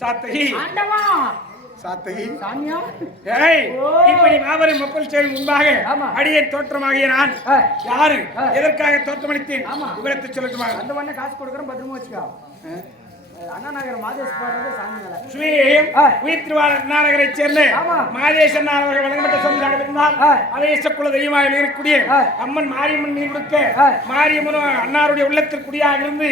சாத்தகி சாத்தகி இப்படி மாபெரும் மக்கள் சேவை முன்பாக அடியேன் தோற்றமாகிய நான் யாரு எதற்காக தோற்றமளித்தேன் விவரத்தை சொல்லட்டுமா? அந்த பண்ண காசு கொடுக்குறேன், பத்திரமா வச்சுக்கோ. அண்ணா நகர் மாதேஷ் நகரை சேர்ந்த மாதேசன் அவர்கள் வழங்கப்பட்ட சொந்தமாக இருந்தால் அதேச குல தெய்வமாக இருக்கக்கூடிய அம்மன் மாரியம்மன் மீது கொடுக்க மாரியம்மனும் அன்னாருடைய உள்ளத்தில் குடியாக இருந்து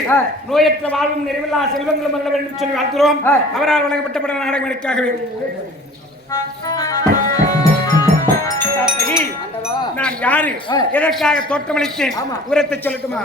நோயற்ற வாழ்வும் நிறைவில்லா செல்வங்களும் வர வேண்டும் சொல்லி வாழ்த்துகிறோம். அவரால் வழங்கப்பட்ட நாடகம் எனக்காகவே நான் யாரு எதற்காக தோற்றமளித்தேன் உரத்தை சொல்லட்டுமா?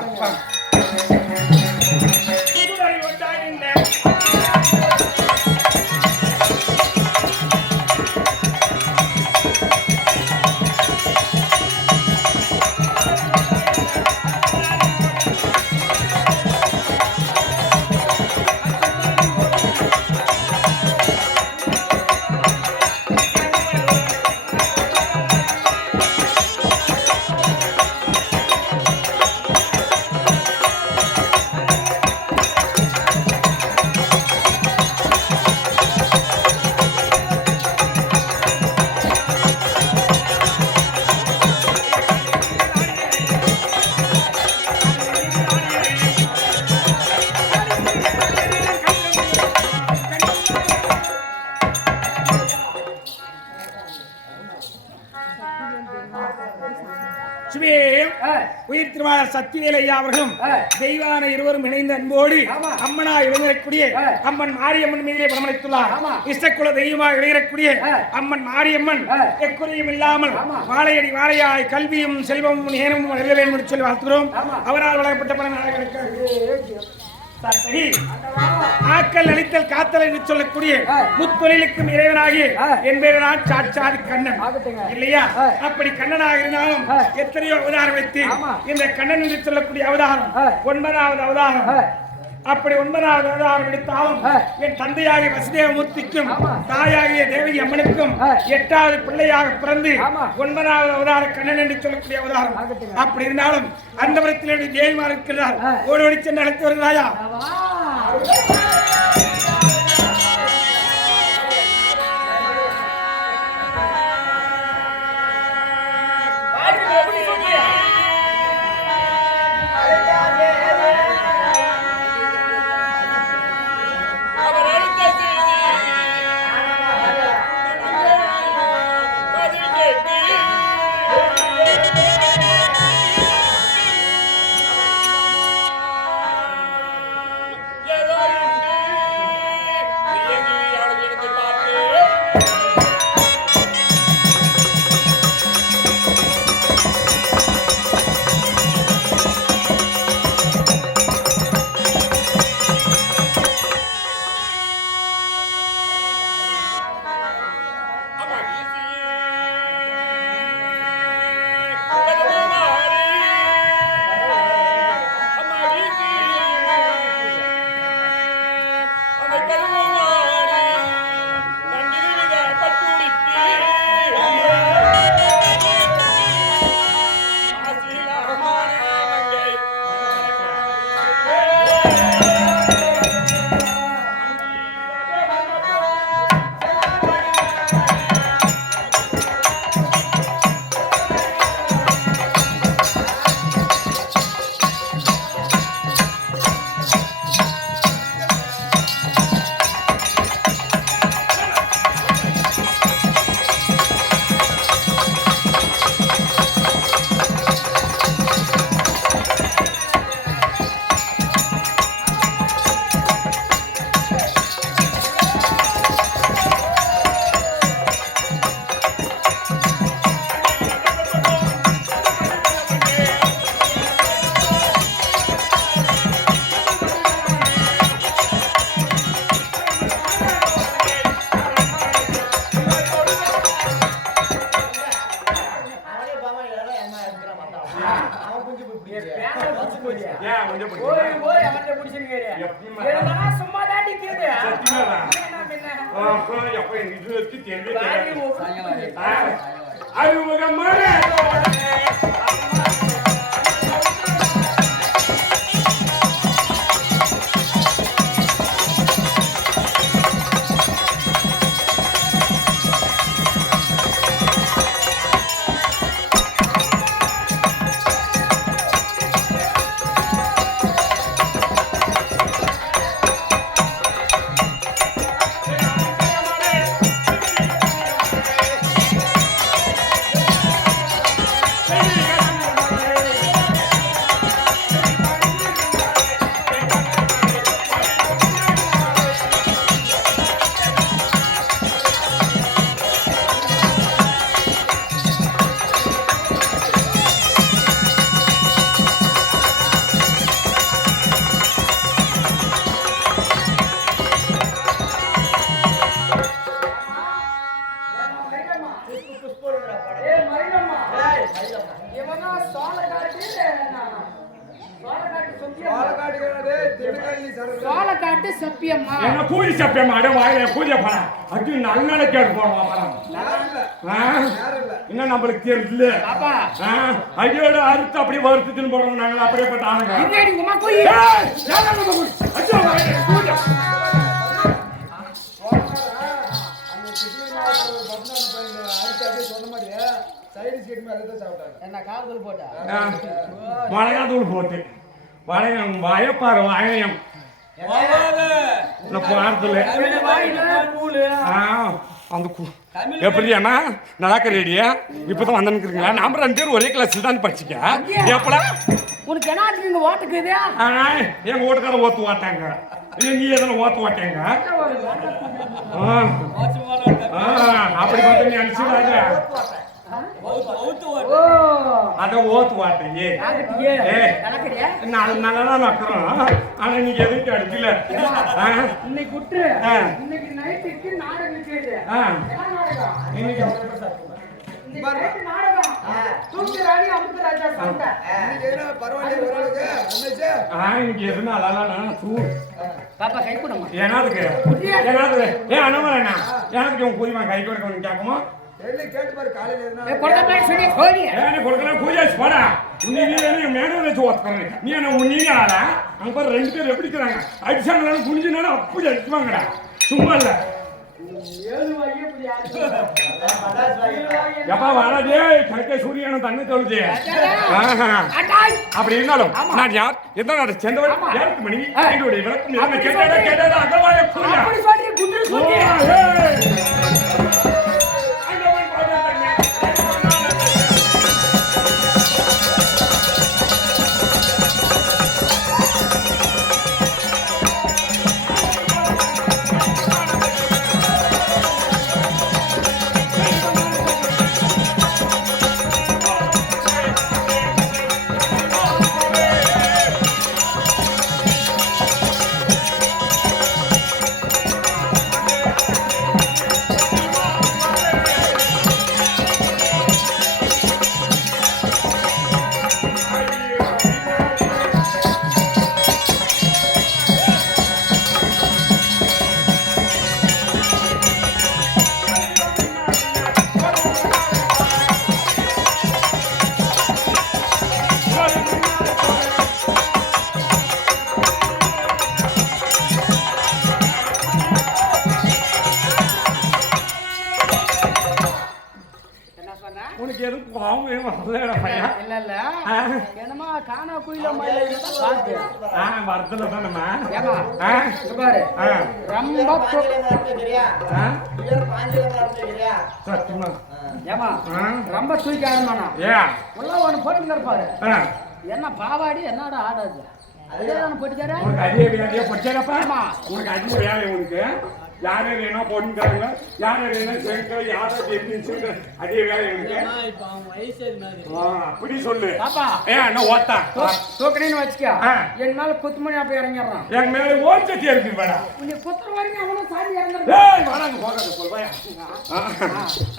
உயிர் திருவாளர் சத்திவேல் ஐயா அவர்களும் தெய்வான இருவரும் இணைந்த அன்போடு அம்மனா இளைஞரக்கூடிய அம்மன் மாரியம்மன் மீதிலே பணமளித்துள்ளார். இஷ்டக்குல தெய்வமாக இளைஞரக்கூடிய அம்மன் மாரியம்மன் எக்குறையும் இல்லாமல் வாழையடி வாழையாய் கல்வியும் செல்வமும் நேரமும் வெல்ல வேண்டும் என்று சொல்லி வாழ்த்துகிறோம். அவரால் வழங்கப்பட்ட பணம் ஆக்கல் அளித்தல் காத்தல் என்று சொல்லக்கூடிய முத்தொழிலுக்கும் இறைவனாகி என்பதுதான் சாட்சாதி கண்ணன் இல்லையா? அப்படி கண்ணனாக இருந்தாலும் எத்தனையோ அவதாரம் வைத்து இந்த கண்ணன் என்று சொல்லக்கூடிய அவதாரம் 9வது அவதாரம். அப்படி 9வது அவதாரம் எடுத்தாலும் என் தந்தையாகிய வசுதேவமூர்த்திக்கும் தாயாகிய தேவகி அம்மனுக்கும் 8வது பிள்ளையாக பிறந்து 9வது அவதார கண்ணன் என்று சொல்லக்கூடிய அவதாரம். அப்படி இருந்தாலும் அந்த புறத்தில் தேவிமார் இருக்கிறார். ஓடி சென்று அழைத்து வருகிறாயா? இதெல்லாம் சும்மா தான் நிக்குது. சத்தியமாடா. என்ன பின்ன? எப்ப எனக்கு இது வச்சு தெரிஞ்சு பாரி ஒப்பு. அறிமுகமான சோளக்காட்டு சப்பியம்மா. என்ன கூலி சப்பியம்மா அட வாயில பூஜை பண்ண அது நல்ல கேட்டு போடுவான் என்ன நம்மளுக்கு தெரியல அடியோட அறுத்து அப்படியே வருத்துன்னு போடுறோம் நாங்கள் அப்படியே பட்ட ஆளுங்க என்ன காதல் போட்டா மிளகாத்தூள் போட்டு வளையம் வயப்பாரு வளையம் பார்த்தல அந்த எப்படியாண்ணா நல்லா ரெடியா இப்பதான் வந்துருக்கீங்களா நாம 2 பேரும் ஒரே கிளாஸ்ல தான் படிச்சுக்க எப்படா உனக்கு என்ன நீங்க ஓட்டுக்குது எங்க ஓட்டுக்கார ஓத்து ஓட்டாங்க நீ எதனா ஓத்து ஓட்டாங்க அப்படி பார்த்து நீ அனுப்பிச்சுடாத அத ஓத்து வாட்டீங்க நல்லா நக்கிறோம் ஆனா நீங்க எதுக்கு அடிக்கல இன்னைக்கு விட்டு இன்னைக்கு நைட்டுக்கு நாடகம் இருக்குது கை கொடுக்க கேட்குமா சும்மா இல்ல எப்பா வராதே கரெக்டா சூரியனை தண்ணி தொழுது அப்படி இருந்தாலும் நான் யார் எந்த சேர்ந்தவர் யாருக்கு மணி என்னுடைய விளக்கம் கேட்டா அகவாய என்னமா காணா குயில மாதிரி வரத்துல தானம்மா பாரு ரொம்ப தூக்கி ஆடமானா உள்ள ஒண்ணு போட்டுங்க இருப்பாரு என்ன பாவாடி என்னோட ஆடாது அதே போட்டுக்காரு அதே வேலையா போட்டாரப்பா உனக்கு அதிக வேலை உனக்கு யாரே வேணா போட்டுக்கிறாங்க யாரே வேணா சேர்க்க யாரோ தெரிஞ்சு அதே வேலை இருக்கு அப்படி சொல்லு என்ன ஓத்தா தூக்கணின்னு வச்சுக்க என் மேல குத்துமணி அப்ப இறங்கிடுறான் என் மேல ஓச்சத்தி இருக்கு வேடா நீ குத்துற வரைக்கும் அவனும் சாமி இறங்குறான் போகாத சொல்வாயா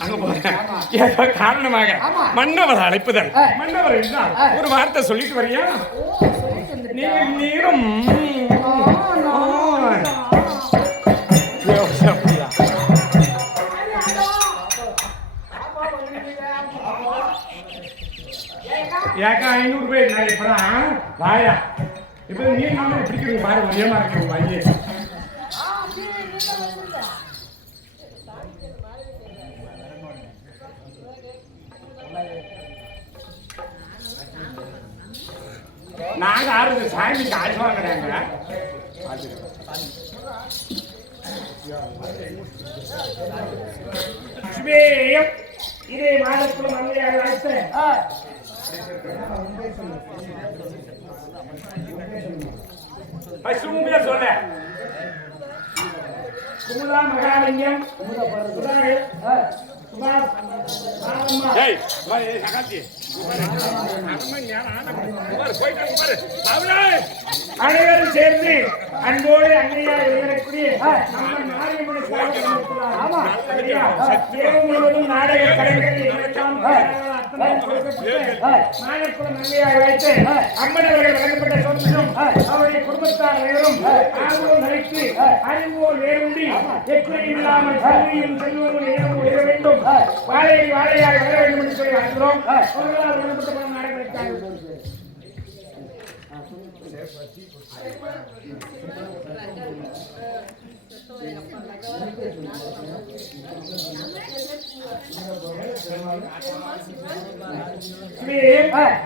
அங்க போக காரணமாக மன்னவர் அழைப்புதல் மன்னவர் இருந்தால் ஒரு வார்த்தை சொல்லிட்டு வரியா நீரும் இப்பதான் வாயா இப்ப நீ நாம பிடிக்கிறீங்க பாரு ஒரேமா இருக்கு வாங்கி நாங்க ஆறு சாமி காசு வாங்குறாங்க இதே மாதத்தில் மந்தையாக அழைத்தேன் சும்மையா சொல்ல குமுதா மகாலிங்கம் அனைவரும் சேர்ந்து அன்போடு அன்னையார் எழுதக்கூடிய முழுவதும் நாடக கலைஞர்கள் அம்மன் அவர்கள் வழங்கப்பட்ட சொந்தம் அவருடைய குடும்பத்தார் அனைவரும் ஆர்வம் நடித்து அறிவோர் வேறுண்டி எப்படி இல்லாமல் கல்வியும் செல்வமும் நேரமும் உயர வேண்டும் வாழையை வாழையாய் வர வேண்டும் என்று சொல்லி அழைக்கிறோம் அவர்களால் வழங்கப்பட்ட பணம் நடைபெற்றார்கள்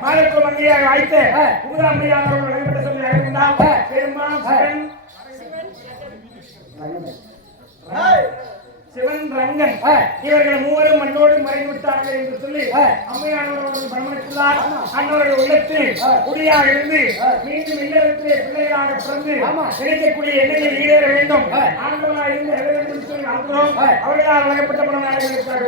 மாதத்துவம் அங்கேயாக வாய்த்த புதுராமையானவர்கள் வழங்கப்பட்ட சொல்லி அறிந்தால் பெருமாள் சிவன் ரங்கன் இவர்கள் மூவரும் மண்ணோடு மறைந்து விட்டார்கள் என்று சொல்லி அம்மையானவர்கள் பிரமணித்துள்ளார். அன்னவர்கள் உள்ளத்தில் குடியாக இருந்து மீண்டும் இல்லறத்திலே பிள்ளைகளாக பிறந்து கிடைக்கக்கூடிய எண்ணெயை ஈடேற வேண்டும் ஆண்டவனாக இருந்து எழ வேண்டும் என்று சொல்லி ஆகிறோம். அவர்களால் வழங்கப்பட்ட பணம் நாடுகளுக்காக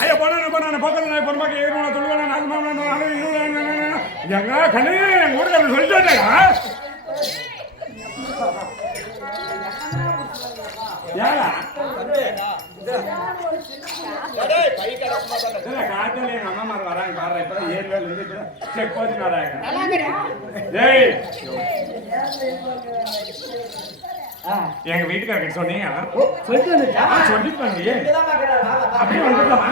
ஐயா போன பக்கத்தில் பொறுப்பாக ஏறணும் சொல்லுவேன் எங்க கண்ணு கூட சொல்லிட்டாங்க காத்துல எங்க அம்மா மாதிரி வராங்க பாரு இப்பதான் 7 வேலை இருந்து செக் போட்டு வராங்க. எங்க வீட்டுக்காரங்க சொன்னீங்க சொல்லிப்பாங்க அப்படியே வந்துடலாமா?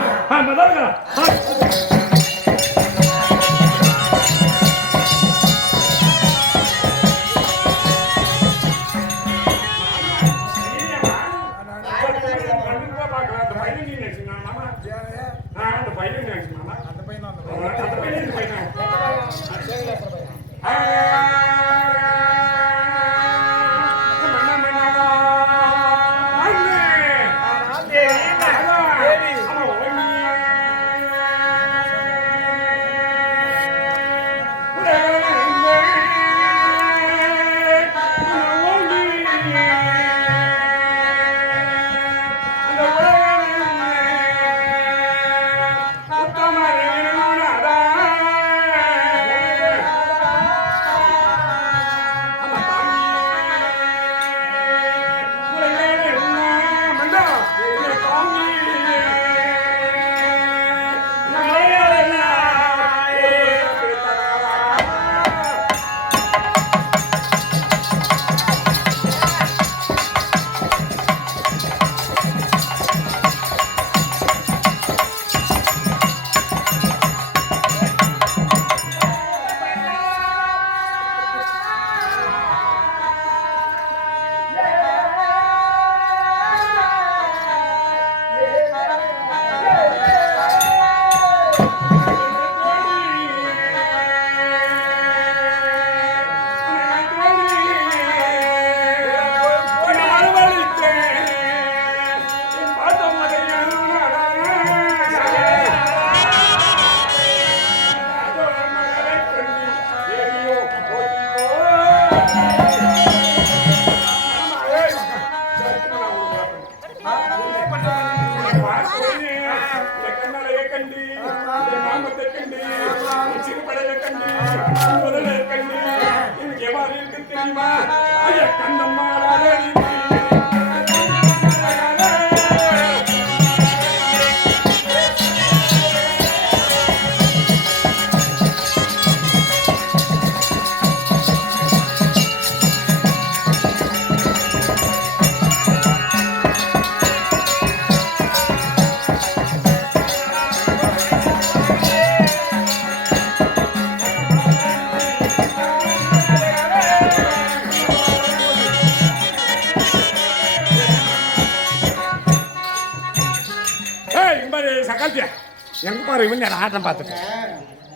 எங்க பாரு இவங்க ஆட்டம் பார்த்துட்டு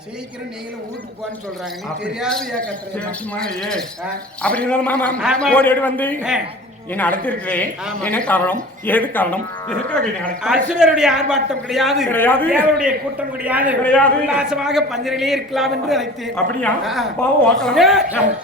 சீக்கிரம் நீங்களும் வீட்டுக்கு போன்னு சொல்றாங்க நீ தெரியாது ஏன் கத்துறீங்க அப்படி இருந்தாலும் மாமா ஓடி ஓடி வந்து என்ன அடைத்திருக்கிறேன் என்ன காரணம் ஏது காரணம் எதற்காக அசுரருடைய ஆர்ப்பாட்டம் கிடையாது கிடையாது தேவருடைய கூட்டம் கிடையாது கிடையாது உல்லாசமாக பஞ்சரிலே இருக்கலாம் என்று அழைத்தேன் அப்படியா பாவம் வாக்கலாம்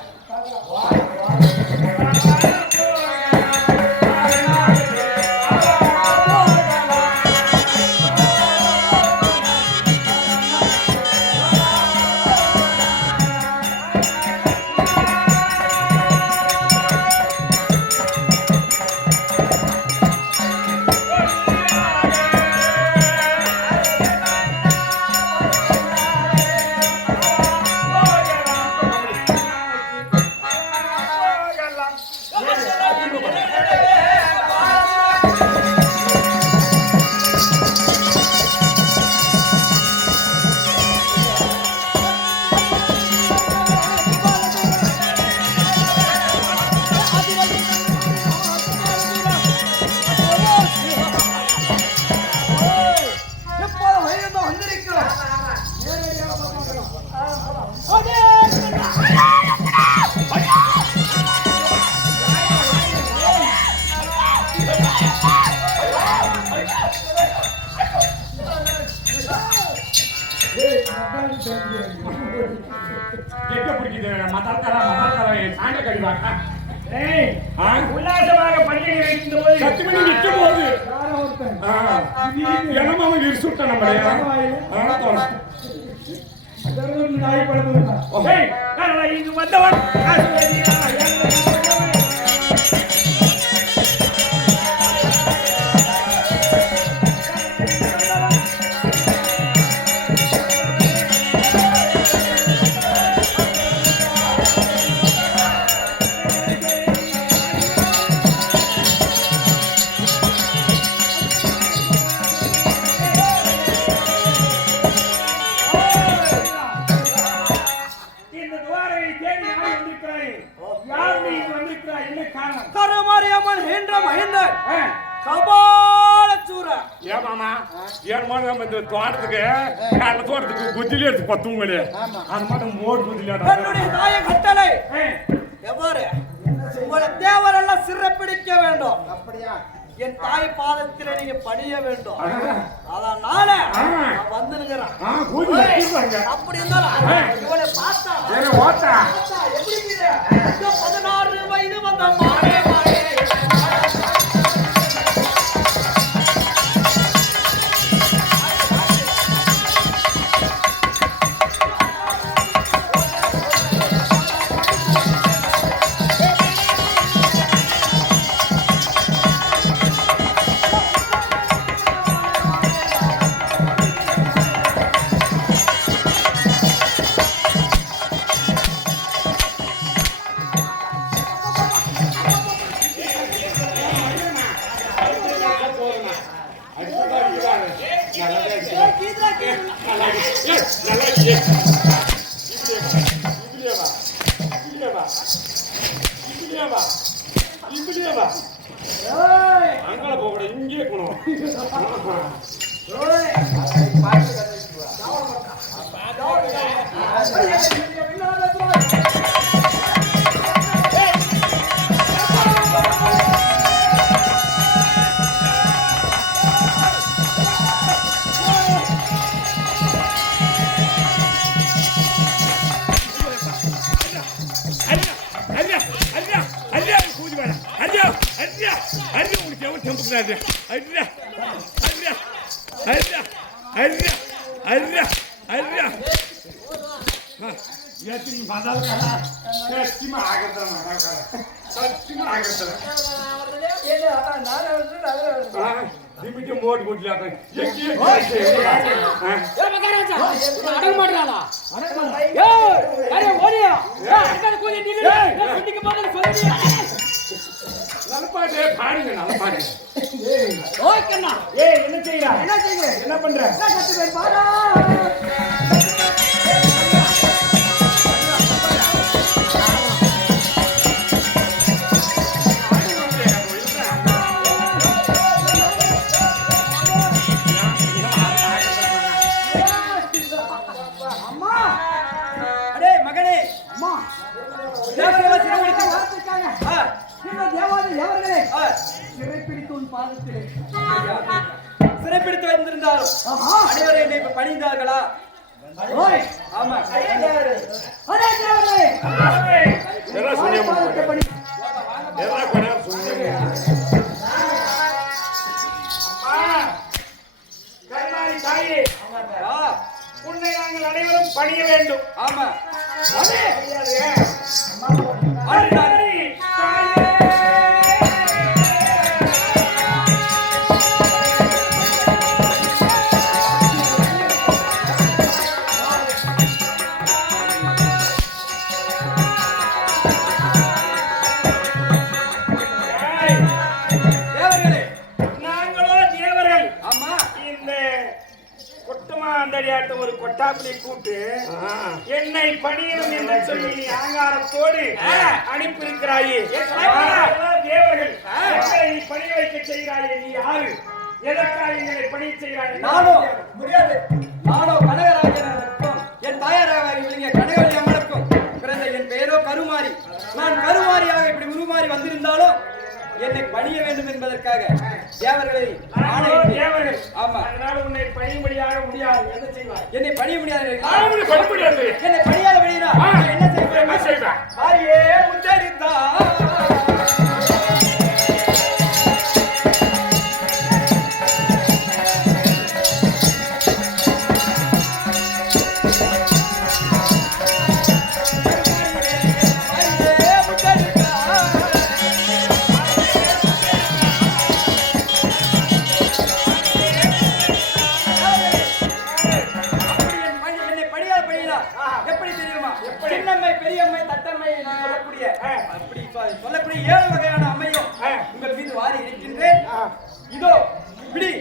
உல்லாசமாக பஞ்சரி வைக்கின்ற போது சத்தியமணி நிற்கும் போது அவன் இருசுட்டான் நம்ம இங்கு வந்தவன் தோட்டத்துக்கு தோட்டத்துக்கு குத்திலே எடுத்து பத்துங்களே அது மட்டும் மோடு குத்திலே கட்டளை எவ்வாறு உங்களை தேவரெல்லாம் சிறப்பிடிக்க வேண்டும் அப்படியா என் தாய் பாதத்தில் நீங்க பணிய வேண்டும் அதனால வந்துருக்கிறேன் அப்படி இருந்தாலும் இவனை பார்த்தா எப்படி 16 வயது வந்த மாறே அங்கே போக இங்கே போகணும் மோட் குட்ல நல்லபாட்டே பாடுங்க நல்லபாட்டு ஓகேண்ணா என்ன செய்யறா என்ன பண்ற அடே மகனே அம்மா தேவர்களை சிறைப்பிடித்து வார்த்தைக்காக இந்த தேவாதி தேவர்களே சிறைப்பிடித்து உன் பாதத்திலே சிறைப்பிடித்து வந்திருந்தாலும் அனைவரும் என்னை இப்ப பணிந்தார்களா? ஆமா. அரே தேவர்களே எல்லாம் சொன்னீங்க. எல்லாம் கொண்டார் சொன்னீங்க. கருமாரி தாயே, உன்னை நாங்கள் அனைவரும் பணிய வேண்டும். ஆமா. ஒரு கொட்டாப்புளி கூட்டு என்னை பணியணும் என்று சொல்லி நீ ஆங்காரத்தோடு அனுப்பியிருக்கிறாயே. தேவர்கள் நீ பணி வைக்க செய்கிறாயே, நீ யாரு? எதற்காக எங்களை பணி செய்கிறாய்? நானோ முடியாது. நானோ கனகராஜனுக்கும் என் தாயாராக விளங்கிய கனகவல்லி அம்மனுக்கும் பிறந்த என் பெயரோ கருமாரி. நான் கருமாரியாக இப்படி உருமாறி வந்திருந்தாலும் என்னை பணிய வேண்டும் என்பதற்காக தேவர்களை தேவர்கள். ஆமா. அதனால உன்னை பணியும்படியாக முடியாது. என்ன செய்வாய்? என்னை பணிய முடியாது. என்னை பணியாத பணியினா என்ன செய்வேன்? ஆரியே முச்சரித்தா சொல்லக்கூடிய 7 வகையான அம்மையும் உங்கள் மீது வாரி இருக்கின்றேன். இதோ பிடி.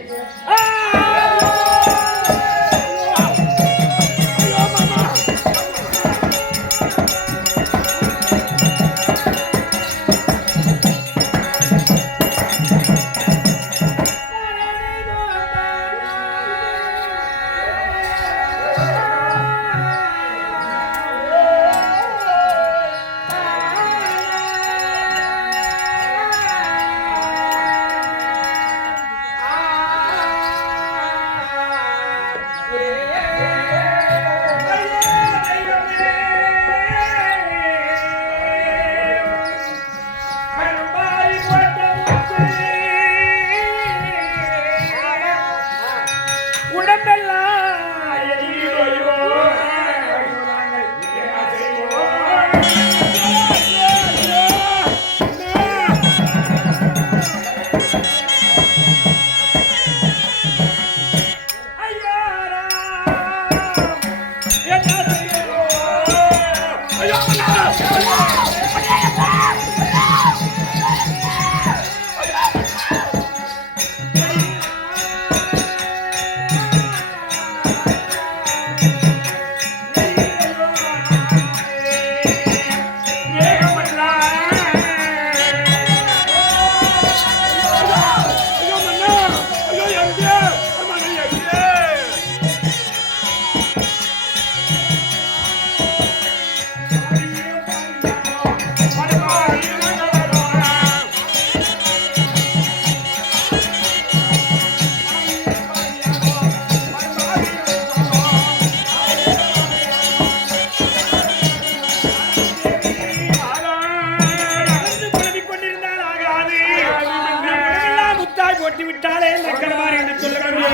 விட்டாலே நக்கனமாரி என்று சொல்லக்கூடிய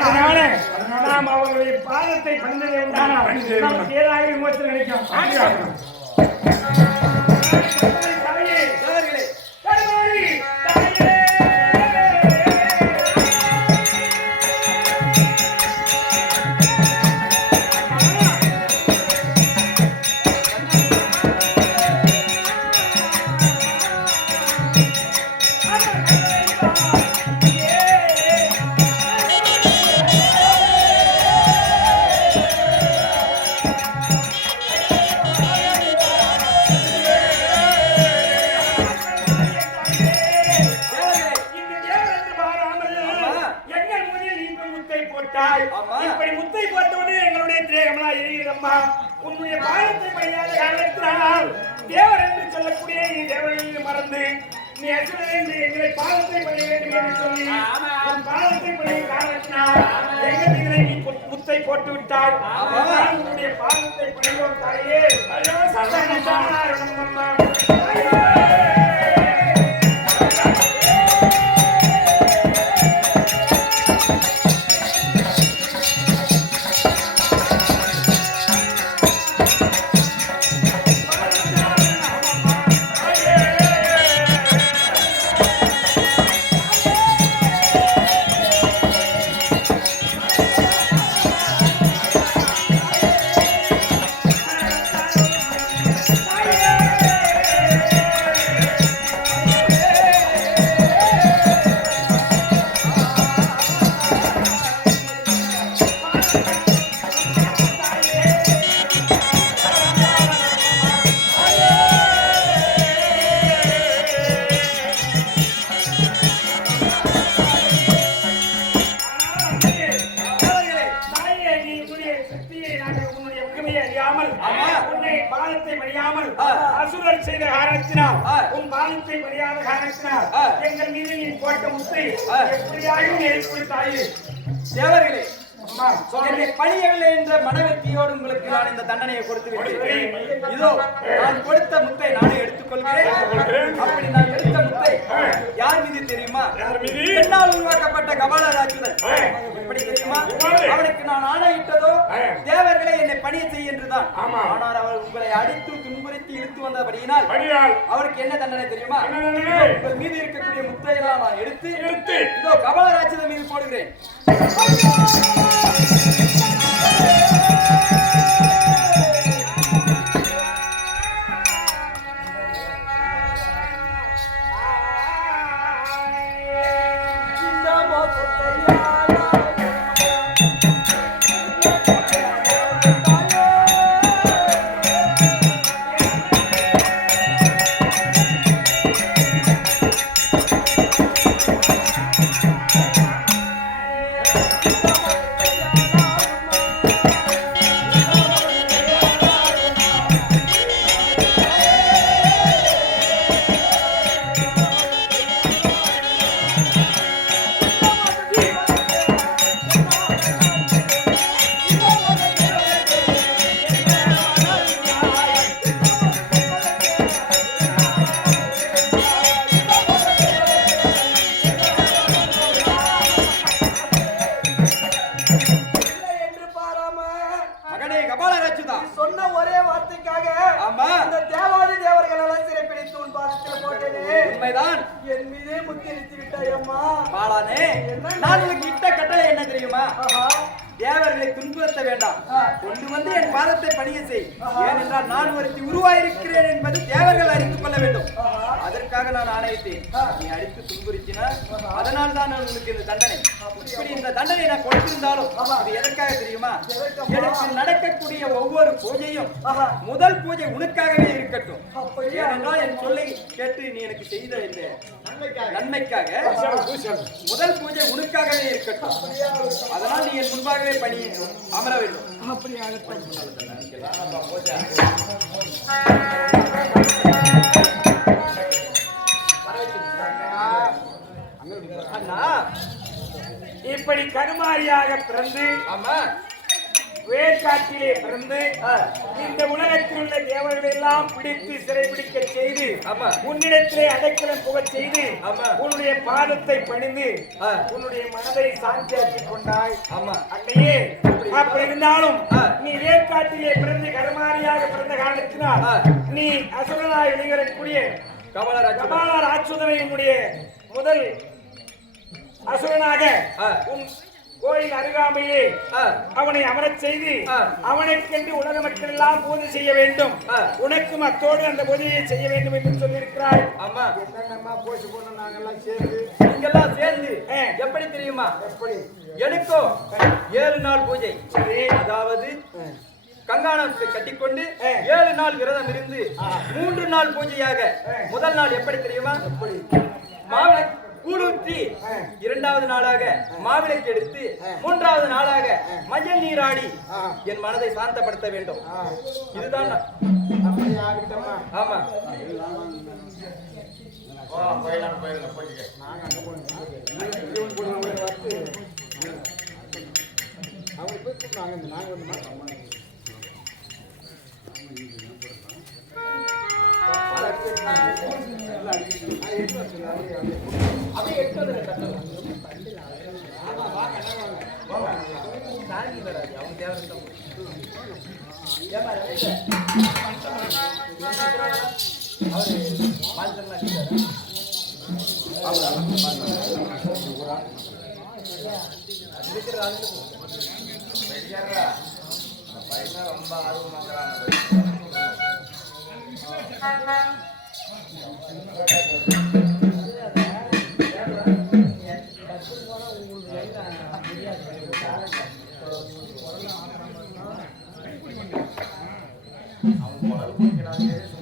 அதனால நாம் அவர்களுடைய பாதத்தை பணிந்ததை உண்டானால் ஏதாவது விமோசனம் நினைக்கும். அம்மா உன்னுடைய பாதத்தை பணியாத காரணத்தினால் தேவர் என்று சொல்லக்கூடிய தேவர்களில் மறந்து நீ அசுரன் என்று எங்களை பாதத்தை பணிய வேண்டும் என்று சொல்லி உன் பாதத்தை பணிய காரணத்தினால் எங்கள் மீது நீ முத்தை போட்டு விட்டாய். உன்னுடைய பாதத்தை பணியோம் தாயே. அம்மா அசுரர் செய்த காரணத்தினால் உன் பாதத்தை மரியாத காரணத்தினால் எங்கள் மீது நீ போட்ட முத்தை எப்படியாயும் ஏற்படுத்தாயே. தேவர்களே என்னை பணியவில்லை என்ற மனவெற்றியோடு உங்களுக்கு நான் இந்த தண்டனையை கொடுத்து விட்டேன். இதோ நான் கொடுத்த முத்தை நானே எடுத்துக்கொள்கிறேன். அப்படி நான் எடுத்த முத்தை யார் மீது தெரியுமா? என்னால் உருவாக்கப்பட்ட கபால ராட்சதன். எப்படி தெரியுமா? அவனுக்கு நான் ஆணையிட்டதோ தேவர்களை என்னை பணிய செய்ய என்றுதான். ஆனால் அவர் உங்களை அடித்து துன்புறுத்தி இழுத்து வந்தபடியினால் அவருக்கு என்ன தண்டனை தெரியுமா? உங்கள் மீது இருக்கக்கூடிய முத்தை எல்லாம் நான் எடுத்து இதோ கபால ராட்சதன் மீது போடுகிறேன். சொன்ன ஒரே வார்த்தைக்காக இந்த தேவாதி தேவர்கள் எல்லாம் சிறைப்பிடித்து உன் பாதத்தில் போட்டேனே. உண்மைதான். என் மீதே முத்திரித்து விட்டாய் அம்மா. பாலானே, நான் உங்களுக்கு இட்ட கட்டளை என்ன தெரியுமா? தேவர்களை துன்புறுத்த வேண்டாம், கொண்டு வந்து என் பாதத்தை பணிய செய். ஏனென்றால் நான் ஒருத்தி உருவாயிருக்கிறேன் என்பது தேவர்கள் அறிந்து கொள்ள வேண்டும். அதற்காக நான் ஆணையிட்டேன். நீ அடித்து துன்புறுத்தினார், அதனால் தான் உங்களுக்கு இந்த தண்டனை. இப்படி இந்த தண்டனை நான் கொடுத்திருந்தாலும் இது எதற்காக தெரியுமா? எனக்கு நடக்கக்கூடிய ஒவ்வொரு பூஜையும் முதல் பூஜை உனக்காகவே இருக்கட்டும். ஏனென்றால் என் சொல்லை கேட்டு நீ எனக்கு செய்த இந்த நன்மைக்காக முதல் பூஜை உனக்காகவே இருக்கட்டும். அதனால் நீ என் முன்பாகவே பணி அமர வேண்டும். அண்ணா, இப்படி கருமாரியாக பிறந்து வேட்காட்டிலே பிறந்து இந்த உலகத்தில் உள்ள தேவர்களை எல்லாம் பிடித்து சிறைபிடிக்க செய்து உன்னிடத்திலே அடைக்கலம் புகச் செய்து உன்னுடைய பாதத்தை பணிந்து உன்னுடைய மனதை சாந்தியாக்கிக் கொண்டாய். அன்னையே, அப்படி இருந்தாலும் நீ வேட்காட்டிலே பிறந்து கருமாரியாக பிறந்த காரணத்தினால் நீ அசுரனாய் வெளிவரக்கூடிய கபால ராட்சதனை உன்னுடைய முதல் அசுரனாக உன் கோயில் அருகாமையிலே அவனை அமரச் செய்து அவனுக்கென்று உலக மக்கள் எல்லாம் பூஜை செய்ய வேண்டும். உனக்கும் அத்தோடு அந்த பூஜையை செய்ய வேண்டும் என்று சொல்லியிருக்கிறாய். அம்மா, என்னென்னமா போச்சு போனோம் நாங்கெல்லாம் சேர்ந்து. நீங்கெல்லாம் சேர்ந்து எப்படி தெரியுமா? எப்படி எனக்கோ 7 நாள் பூஜை. அதாவது கங்காணத்தை கட்டிக்கொண்டு 7 நாள் விரதம் இருந்து 3 நாள் பூஜையாக. முதல் நாள் எப்படி தெரியுமா? கூழூற்றி இரண்டாவது நாளாக மாவிளக்கு எடுத்து மூன்றாவது நாளாக மஞ்சள் நீராடி என் மனதை சாந்தப்படுத்த வேண்டும். இதுதான் அப்படி ஆகட்டும்மா. ஆமா. அவங்க போய் கூப்பிடுவாங்க. நாங்க வந்து ரொம்ப ஆர்வமாக்குறாங்க. அவங்க